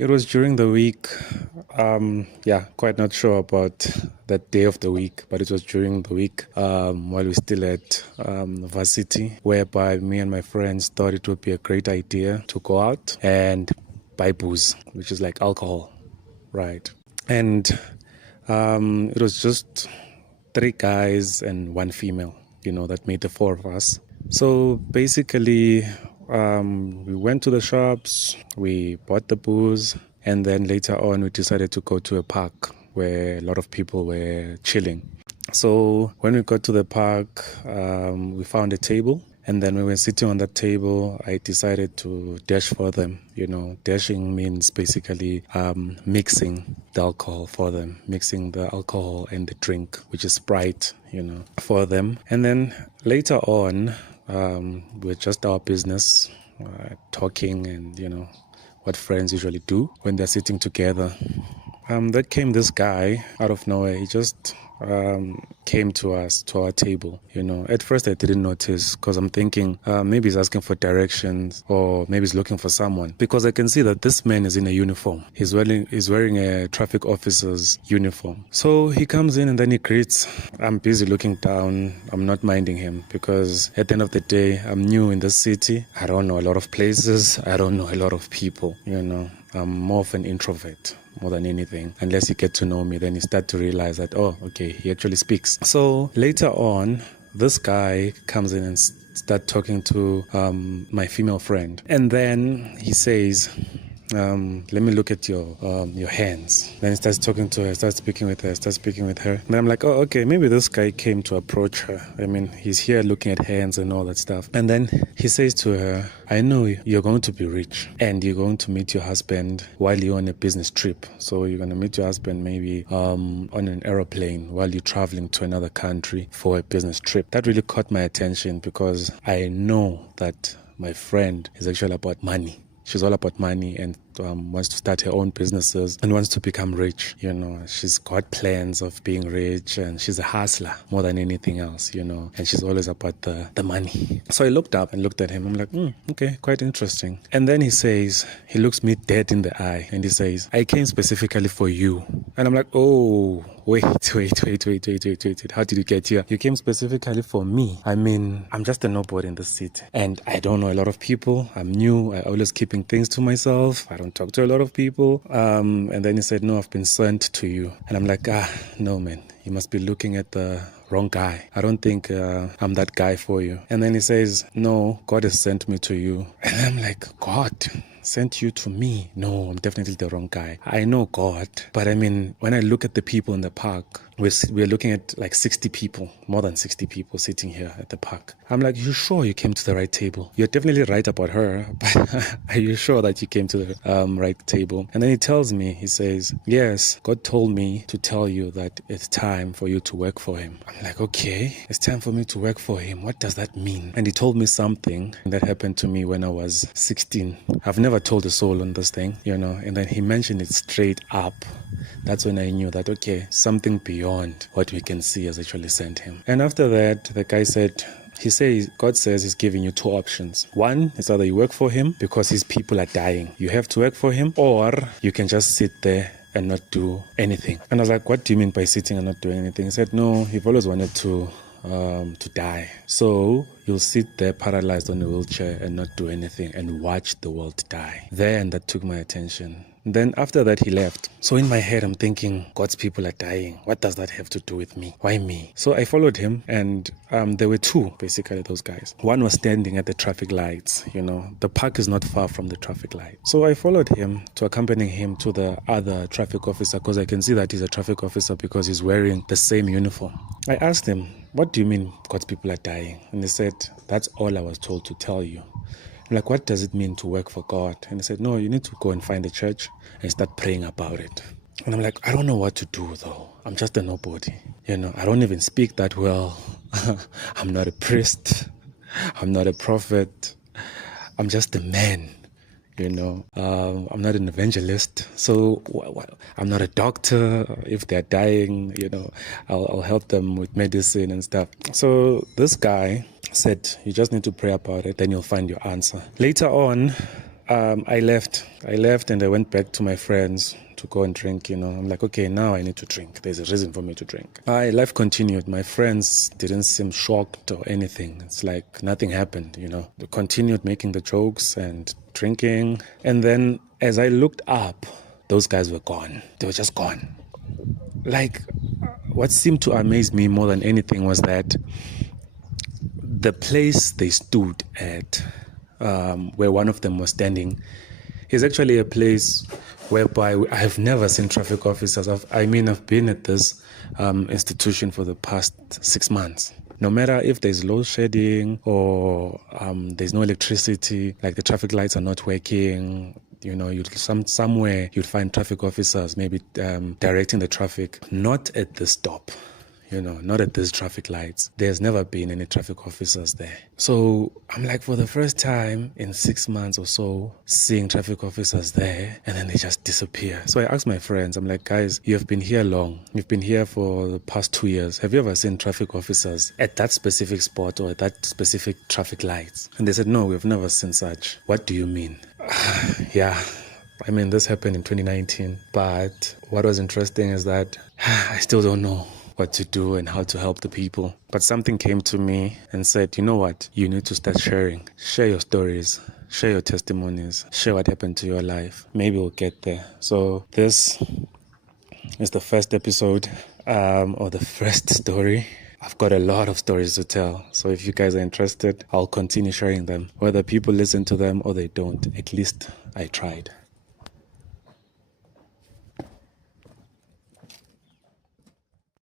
It was during the week. Yeah, quite not sure about that day of the week, but it was during the week while we still at varsity, whereby me and my friends thought it would be a great idea to go out and buy booze, which is like alcohol, right? And it was just three guys and one female, that made the four of us. So basically, we went to the shops, we bought the booze, and then later on, we decided to go to a park where a lot of people were chilling. So when we got to the park, we found a table. And then when we were sitting on that table, I decided to dash for them. Dashing means basically mixing the alcohol for them, mixing the alcohol and the drink, which is Sprite, for them. And then later on, we're just our business, talking and, what friends usually do when they're sitting together. That came this guy out of nowhere. He just came to us, to our table. At first I didn't notice because I'm thinking maybe he's asking for directions or maybe he's looking for someone, because I can see that this man is in a uniform. He's wearing a traffic officer's uniform. So he comes in and then he greets. I'm busy looking down. I'm not minding him because at the end of the day, I'm new in this city. I don't know a lot of places. I don't know a lot of people. I'm more of an introvert more than anything. Unless you get to know me, then you start to realize that, oh, okay, he actually speaks. So later on, this guy comes in and start talking to my female friend. And then he says, let me look at your hands. Then he starts talking to her, starts speaking with her. And I'm like, oh, okay, maybe this guy came to approach her. I mean, he's here looking at hands and all that stuff. And then he says to her, I know you're going to be rich and you're going to meet your husband while you're on a business trip. So you're going to meet your husband maybe on an aeroplane while you're traveling to another country for a business trip. That really caught my attention because I know that my friend is actually about money. She's all about money and wants to start her own businesses and wants to become rich. She's got plans of being rich and she's a hustler more than anything else, and she's always about the money. So I looked up and looked at him. I'm like, okay, quite interesting. And then he looks me dead in the eye and he says, I came specifically for you. And I'm like, oh, wait. How did you get here? You came specifically for me. I mean, I'm just a nobody in the city and I don't know a lot of people. I'm new. I always keeping things to myself. I don't talk to a lot of people. And then he said, no, I've been sent to you. And I'm like, no, man, you must be looking at the wrong guy. I don't think I'm that guy for you. And then he says, no, God has sent me to you. And I'm like, God sent you to me? No, I'm definitely the wrong guy. I know God, but I mean, when I look at the people in the park, we're looking at like 60 people, more than 60 people sitting here at the park. I'm like, you sure you came to the right table? You're definitely right about her, but are you sure that you came to the right table? And then he tells me, he says, yes, God told me to tell you that it's time for you to work for him. I'm like, okay, it's time for me to work for him. What does that mean? And he told me something that happened to me when I was 16. I've never told a soul on this thing, and then he mentioned it straight up. That's when I knew that, okay, something beyond what we can see has actually sent him. And after that, the guy said, God says he's giving you two options. One is either you work for him because his people are dying. You have to work for him, or you can just sit there and not do anything. And I was like, what do you mean by sitting and not doing anything? He said, no, you've always wanted to die. So you'll sit there paralyzed on a wheelchair and not do anything and watch the world die. Then that took my attention. Then after that, he left. So in my head, I'm thinking, God's people are dying. What does that have to do with me? Why me? So I followed him, and there were two, basically, those guys. One was standing at the traffic lights. The park is not far from the traffic light. So I followed him to accompany him to the other traffic officer because I can see that he's a traffic officer because he's wearing the same uniform. I asked him, what do you mean God's people are dying? And he said, that's all I was told to tell you. I'm like, what does it mean to work for God? And he said, no, you need to go and find a church and start praying about it. And I'm like, I don't know what to do though. I'm just a nobody. I don't even speak that well. I'm not a priest. I'm not a prophet. I'm just a man. I'm not an evangelist, so I'm not a doctor. If they're dying, I'll help them with medicine and stuff. So this guy said, you just need to pray about it, then you'll find your answer. Later on, I left. And I went back to my friends to go and drink, I'm like, okay, now I need to drink. There's a reason for me to drink. Life continued. My friends didn't seem shocked or anything. It's like nothing happened, They continued making the jokes and drinking. And then as I looked up, those guys were gone. They were just gone. Like, what seemed to amaze me more than anything was that the place they stood at, where one of them was standing, is actually a place whereby I have never seen traffic officers. I've been at this institution for the past 6 months. No matter if there's load shedding or there's no electricity, like the traffic lights are not working, somewhere you'd find traffic officers maybe directing the traffic, not at the stop. Not at these traffic lights. There's never been any traffic officers there. So I'm like, for the first time in 6 months or so, seeing traffic officers there, and then they just disappear. So I asked my friends, I'm like, guys, you have been here long. You've been here for the past 2 years. Have you ever seen traffic officers at that specific spot or at that specific traffic lights? And they said, no, we've never seen such. What do you mean? Yeah. This happened in 2019. But what was interesting is that I still don't know what to do and how to help the people. But something came to me and said, you know what? You need to start sharing. Share your stories. Share your testimonies. Share what happened to your life. Maybe we'll get there. So this is the first episode or the first story. I've got a lot of stories to tell. So if you guys are interested, I'll continue sharing them. Whether people listen to them or they don't, at least I tried.